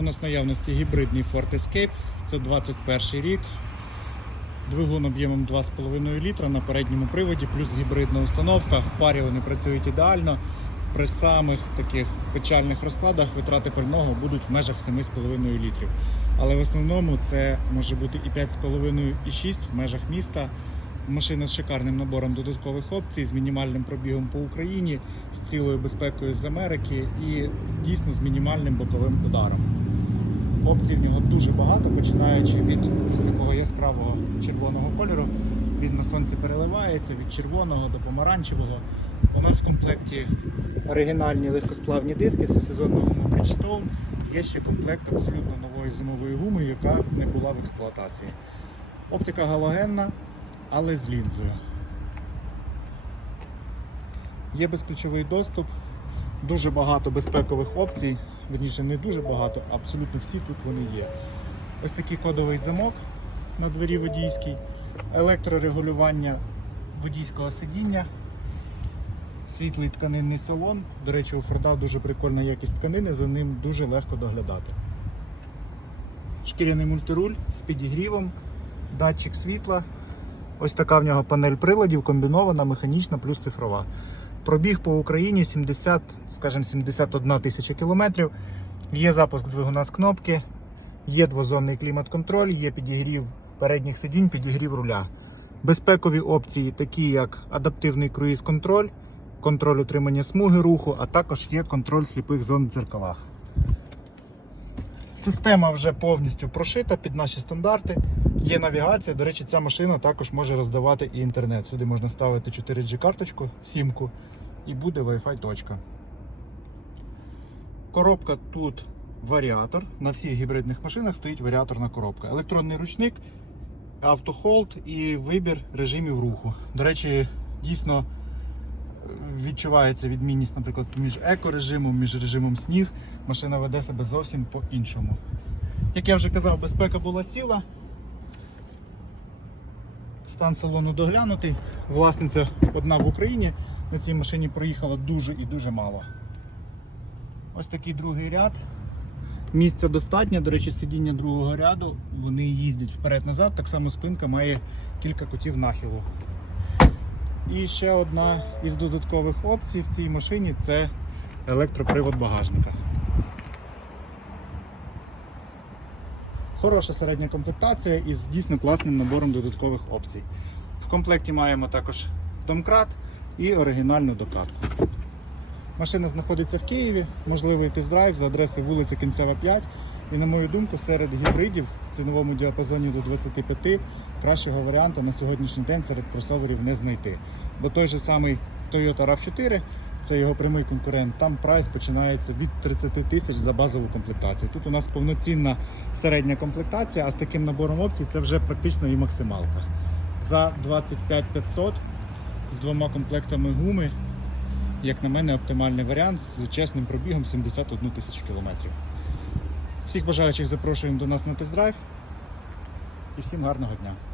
У нас наявності гібридний Ford Escape, це 21 рік. Двигун об'ємом 2,5 літра на передньому приводі, плюс гібридна установка. В парі вони працюють ідеально. При самих таких печальних розкладах витрати пального будуть в межах 7,5 літрів. Але в основному це може бути і 5,5, і 6 в межах міста. Машина з шикарним набором додаткових опцій, з мінімальним пробігом по Україні, з цілою безпекою з Америки і дійсно з мінімальним боковим ударом. Опцій в нього дуже багато, починаючи від ось такого яскравого червоного кольору. Він на сонці переливається від червоного до помаранчевого. У нас в комплекті оригінальні легкосплавні диски, всесезонна гума Bridgestone. Є ще комплект абсолютно нової зимової гуми, яка не була в експлуатації. Оптика галогенна, але з лінзою. Є безключовий доступ, дуже багато безпекових опцій. Верніше, не дуже багато, абсолютно всі тут вони є. Ось такий кодовий замок на двері водійській, електрорегулювання водійського сидіння, світлий тканинний салон. До речі, у Форда дуже прикольна якість тканини, за ним дуже легко доглядати. Шкіряний мультируль з підігрівом, датчик світла. Ось така в нього панель приладів, комбінована, механічна плюс цифрова. Пробіг по Україні 70, скажімо, 71 тисяча кілометрів. Є запуск двигуна з кнопки, є двозонний клімат-контроль, є підігрів передніх сидінь, підігрів руля. Безпекові опції, такі як адаптивний круїз-контроль, контроль утримання смуги руху, а також є контроль сліпих зон в дзеркалах. Система вже повністю прошита під наші стандарти. Є навігація. До речі, ця машина також може роздавати і інтернет. Сюди можна ставити 4G карточку, сімку, і буде Wi-Fi точка. Коробка тут варіатор. На всіх гібридних машинах стоїть варіаторна коробка. Електронний ручник, автохолд і вибір режимів руху. До речі, дійсно відчувається відмінність, наприклад, між екорежимом, між режимом снів. Машина веде себе зовсім по-іншому. Як я вже казав, безпека була ціла. Стан салону доглянутий. Власниця одна в Україні. На цій машині проїхала дуже і дуже мало. Ось такий другий ряд. Місця достатньо, до речі, сидіння другого ряду, вони їздять вперед-назад, так само спинка має кілька кутів нахилу. І ще одна із додаткових опцій в цій машині це електропривод багажника. Хороша середня комплектація із дійсно класним набором додаткових опцій. В комплекті маємо також домкрат і оригінальну докатку. Машина знаходиться в Києві, можливий тест-драйв за адресою вулиця Кінцева 5. І на мою думку, серед гібридів в ціновому діапазоні до 25 кращого варіанту на сьогоднішній день серед кросоверів не знайти. Бо той же самий Toyota RAV4, це його прямий конкурент, там прайс починається від 30 тисяч за базову комплектацію. Тут у нас повноцінна середня комплектація, а з таким набором опцій це вже практично і максималка. За 25 500 з двома комплектами гуми, як на мене, оптимальний варіант з чесним пробігом 71 тисячу кілометрів. Всіх бажаючих запрошуємо до нас на тест-драйв і всім гарного дня.